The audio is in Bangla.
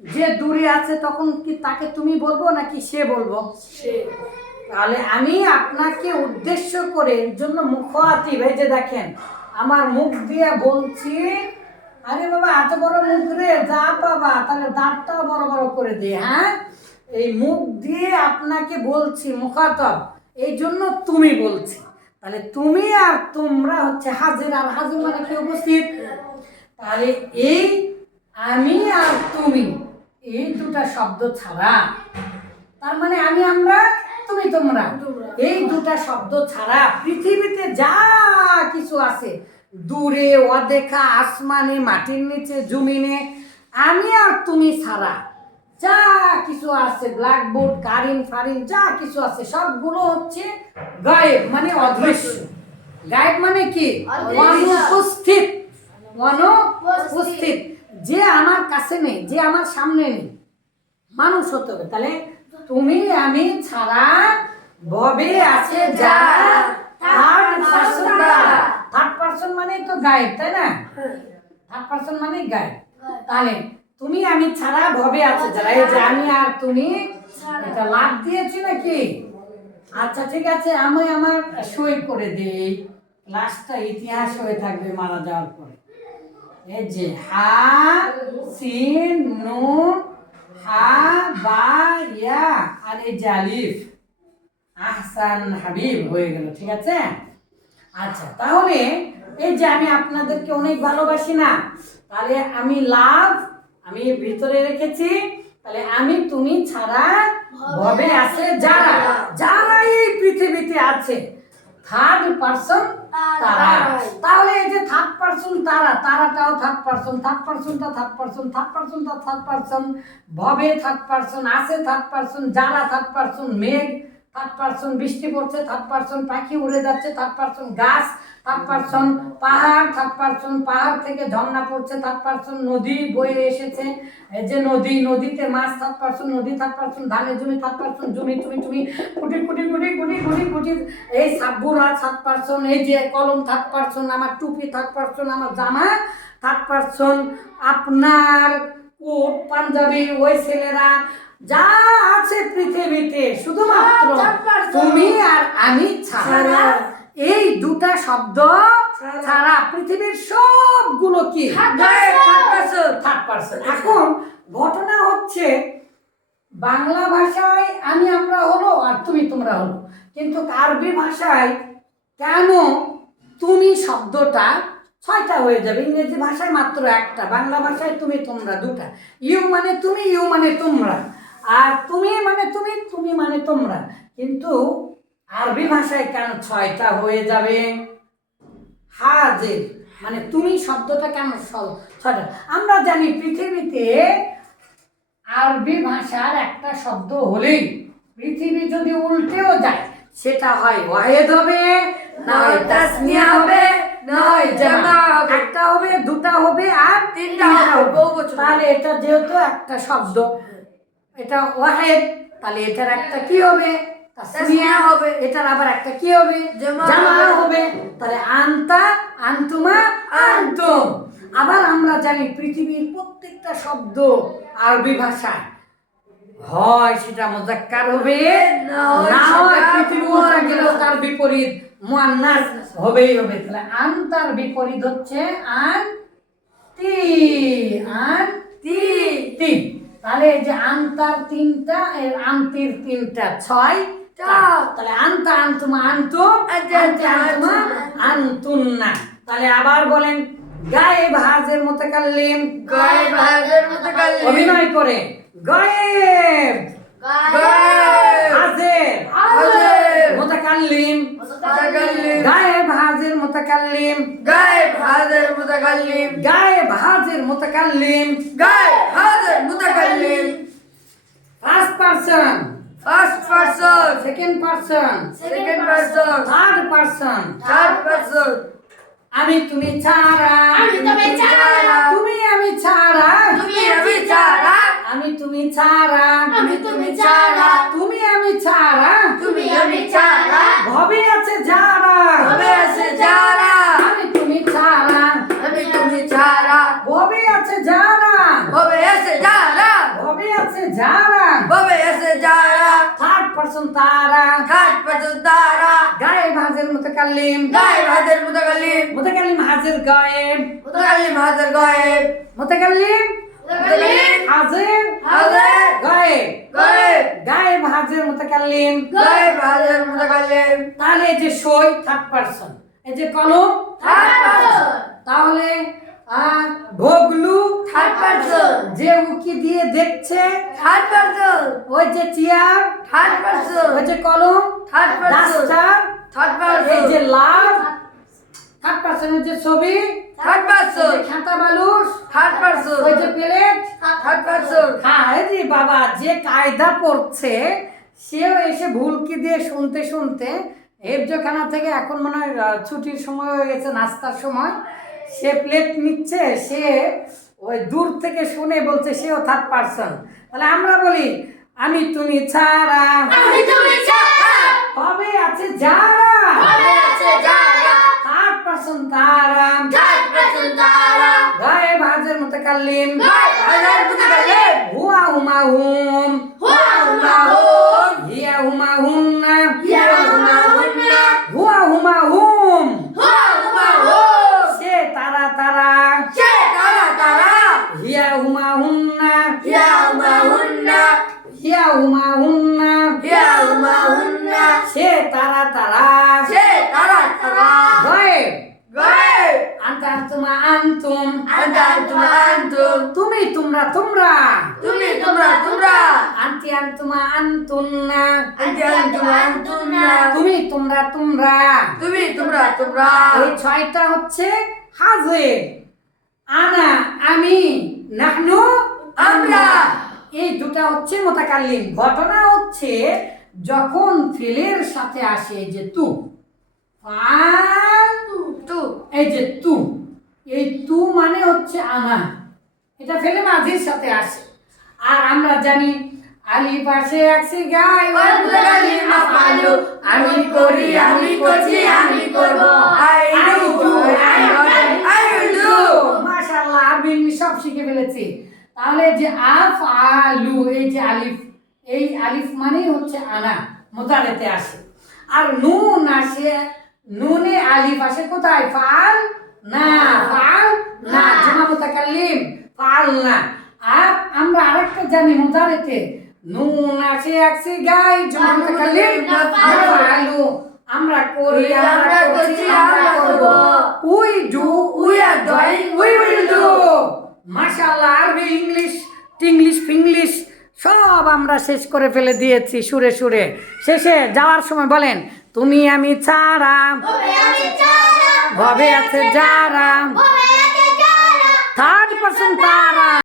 যে দূরে আছে তখন কি তাকে তুমি বলবো নাকি সে বলবো? তাহলে আমি আপনাকে উদ্দেশ্য করে এর জন্য মুখাতিব, এই যে দেখেন আমার মুখ দিয়ে বলছি। আরে বাবা এত বড় মুখ রে, যা বাবা তাহলে দাঁতটাও বড় বড় করে দে। হ্যাঁ, এই মুখ দিয়ে আপনাকে বলছি, মুখাতব, এই জন্য তুমি বলছি। তাহলে তুমি আর তোমরা হচ্ছে হাজির, আর হাজির মানে কি উপস্থিত। তাহলে এই আমি আর তুমি এই দুটা শব্দ ছাড়া, তার মানে আমি আমরা তুমি তোমরা, এই দুটা শব্দ ছাড়া পৃথিবীতে যা কিছু আছে, দূরে অদেখা, আসমানে, মাটির নিচে, জমিনে, আমি আর তুমি ছাড়া যা কিছু আছে, ব্ল্যাকবোর্ড, কারিন ফারিন যা কিছু আছে সবগুলো হচ্ছে গায়েব, মানে অদৃশ্য। গায়েব মানে কি? অনুপস্থিত। অনুপস্থিত, যে আমার কাছে নেই, যে আমার সামনে নেই, মানুষ হতে হবে। তাহলে তুমি আমি ছাড়া ভবে আছে যারা, থার্ড পারসন। থার্ড পারসন মানে তো গায়েব, তাই না? থার্ড পারসন মানে গায়েব। তাহলে তুমি আমি ছাড়া ভবে আছে যারা, এই যে আমি আর তুমি, এটা লাভ দিয়েছি নাকি? আচ্ছা ঠিক আছে, আমি আমার সই করে দিই, লাস্টটা ইতিহাস হয়ে থাকবে মারা যাওয়ার পরে। এই যে হা সিন নুন হা বা ইয়া আর এই যে আলিফ, আহসান হাবিব হয়ে গেল। ঠিক আছে? আচ্ছা, তাহলে এই যে আমি আপনাদেরকে অনেক ভালোবাসি না, তাহলে আমি লাভ আমি ভিতরে রেখেছি। তাহলে আমি তুমি ছাড়া ভবে আছে যারা, যারা এই পৃথিবীতে আছে, থার্ড পারসন তারা। তাহলে এই যে থার্ড পারসন তারা, তারাটাও থার্ড পারসন, থার্ড পারসনটা থার্ড পারসন, থার্ড পারসনটা থার্ড পারসন, ভবে থার্ড পারসন, আছে থার্ড পারসন, যারা থার্ড পারসন, মেঘ থার্ড পারসন, বৃষ্টি পড়ছে থার্ড পারসন, পাখি উড়ে যাচ্ছে থার্ড পারসন, গাছ থার্ড পারসন, পাহাড় থার্ড পারসন, পাহাড় থেকে ঝর্ণা পড়ছে থার্ড পারসন, নদী বয়ে এসেছে, এই যে নদী, নদীতে মাছ থার্ড পারসন, নদী থার্ড পারসন, ধানের জমি থার্ড পারসন, জমি তুমি তুমি, কুটি কুটি কুটি কুটি কুটি কুটি, এই সাব্বুরা থার্ড পারসন, এই যে কলম থার্ড পারসন, আমার টুপি থার্ড পারসন, আমার জামা থার্ড পারসন, আপনার কোট পাঞ্জাবি, ওই ছেলেরা যা আছে পৃথিবীতে শুধুমাত্র তুমি আর আমি ছাড়া, এই দুটা শব্দ ছাড়া পৃথিবীর সবগুলো কি থার্ড পারসন। এখন ঘটনা হচ্ছে বাংলা ভাষায় আমি আমরা হলো আর তুমি তোমরা হলো, কিন্তু আরবি ভাষায় কেন তুমি শব্দটা 6টা হয়ে যাবে, ইংরেজি ভাষায় মাত্র একটা, বাংলা ভাষায় তুমি তোমরা দুটা, ইউ মানে তুমি, ইউ মানে তোমরা, আর তুমি মানে তুমি, তুমি মানে তোমরা, কিন্তু আরবি ভাষায় কেন 6টা হয়ে যাবে? হাজির মানে তুমি শব্দটা কেন 6টা? আমরা জানি পৃথিবীতে আরবি ভাষার একটা শব্দ হলেই পৃথিবী যদি উল্টেও যায় সেটা হয় ওয়াহিদ হবে, না হয় তাসনিয়া হবে, না হয় জামা হবে, একটা হবে, দুটা হবে আর তিনটা হবে। তাহলে এটা যেহেতু একটা শব্দ, এটা ওয়াহিদ, তাহলে এটার একটা কি হবে? তাসনিয়া হবে, এটার আবার একটা কি হবে? জামা হবে। তাহলে আনতা, আনতুমা, আনতুম। আবার আমরা জানি পৃথিবীর প্রত্যেকটা শব্দ আরবি ভাষায় হয় সেটা মুযাক্কার হবে, না হয় পৃথিবী উল্টা গেলেও তার বিপরীত মুয়ান্নাস হবেই হবে। তাহলে আনতার বিপরীত হচ্ছে আনতি, আনতি। তাহলে এই যে আনতার 3টা, এর আনতির 3টা, 6টা। তাহলে আনতা, আনতুমা, আনতুম, আনতুমা, আনতুন্না। তাহলে আবার বলেন গায়েব হাজির মুতাকাল্লিম, গায়েব হাজির মুতাকাল্লিম, অভিনয় করে গায়েব হাজির মুতাকাল্লিম, গায়েব হাজির মুতাকাল্লিম, গায়েব হাজির মুতাকাল্লিম, গায়েব হাজির মুতাকাল্লিম, গায়েব হাজির মুতাকাল্লিম। First person, first person, second person, second person, third person, third person. আমি তুমি ছাড়া, আমি তুমি ছাড়া, তুমি আমি ছাড়া, তুমি আমি ছাড়া, আমি তুমি ছাড়া, আমি তুমি ছাড়া, তুমি আমি ছাড়া, তুমি আমি ছাড়া, ভবে আছে যারা, ভবে আছে যারা, আমি তুমি ছাড়া, আমি তুমি ছাড়া, ভবে আছে যারা, ভবে আছে যারা, তারা থার্ড পারসন তারা গায়েব হাজির মুতাকাল্লিম গায়েব হাজির মুতাকাল্লিম মুতাকাল্লিম হাজির গায়েব মুতাকাল্লিম হাজির গায়েব মুতাকাল্লিম মুতাকাল্লিম হাজির হাজির গায়েব গায়েব গায়েব হাজির মুতাকাল্লিম গায়েব হাজির মুতাকাল্লিম তাহলে এই যে সই থার্ড পারসন এই যে কলম থার্ড পারসন তাহলে ভোগলু থার্ড পারসন যে উকি দিয়ে দেখছে থার্ড পারসন ওই যে চেয়ার থার্ড পারসন ওই যে কলম থার্ড পারসন ডাস্টার থার্ড এই পারসন যে লাভ থার্ড পারসনের যে ছবি থার্ড ওই পারসন যে খাতা বালুস থার্ড পারসন ওই যে প্লেট থার্ড পারসন হায় রে বাবা যে কায়দা পড়ছে সেও এসে ভুলকি দিয়ে শুনতে শুনতে হেফজখানা থেকে এখন মনে হয় ছুটির সময় হয়ে গেছে নাস্তার সময় সে প্লেট নিচ্ছে সে ওই দূর থেকে শুনে বলছে সেও থার্ড পারসন তাহলে আমরা বলি আমি তুমি ছাড়া আমি তুমি ছাড়া কবে আছে যারা কবে আছে যারা থার্ড পারসন তারা থার্ড পারসন তারা গায়েব হাজির মুতাকাল্লিম গায়েব হাজির মুতাকাল্লিম হুয়া হুমা হুম হুয়া হুমা হুম হিয়া হুমা হুন্না ইয়া হুমা হুন্না হুয়া হুমা হুম হুয়া হুমা হুম সে তারা তারা সে তারা তারা হিয়া হুমা হুন্না ইয়া হুমা হুন্না হিয়া হুমা হুন্না ইয়া হুমা হুন্না সে তারা তারা সে তারা তারা গায়েব গায়েব আনতা আনতুমা আনতুম আনতা আনতুম আনতুম তুমি তোমরা তোমরা তুমি তোমরা তোমরা আনতি আনতুমা আনতুন্না আনতি আনতুম আনতুন্না তুমি তোমরা তোমরা তুমি তোমরা তোমরা এই ছয়টা হচ্ছে হাজির আনা আমি নাহনু আমরা এই দুটা হচ্ছে মুতাকাল্লিম ঘটনা হচ্ছে যখন ফিলের সাথে আসে এই যে তু ফাল তু এই যে তু এই তু মানে হচ্ছে আনা এটা ফেলে মাঝির সাথে আসে আর আমরা জানি আলি পাশে একসি গাই ওই মুতাকাল্লিম আফআলু আমি করি আমি করছি আমি করব আই ডু আই ডু মাশাআল্লাহ আরবি ইংলিশ সব শিখে ফেলেছি তাহলে যে আফআলু এই যে আলিফ এই আলিফ মানেই হচ্ছে আনা মুতারেতে আসে আর নুন আসে নুনে আলিফ আসে কোথায় ফাল না জমা মুতাকাল্লিম ফাল না আর আমরা আরেকটা জানি মুতারেতে নুন আসে একসি গাই জমা মুতাকাল্লিম নাফআলু আমরা করি আমরা করছি আমরা করব we do we are doing we will do মাশাআল্লাহ আরবি ইংলিশ ফিংলিশ সব আমরা শেষ করে ফেলে দিয়েছি সুরে সুরে শেষে যাওয়ার সময় বলেন তুমি আমি ছাড়া কবে আছে যারা ভবে আছে যারা কবে আছে যারা থার্ড পারসন তারা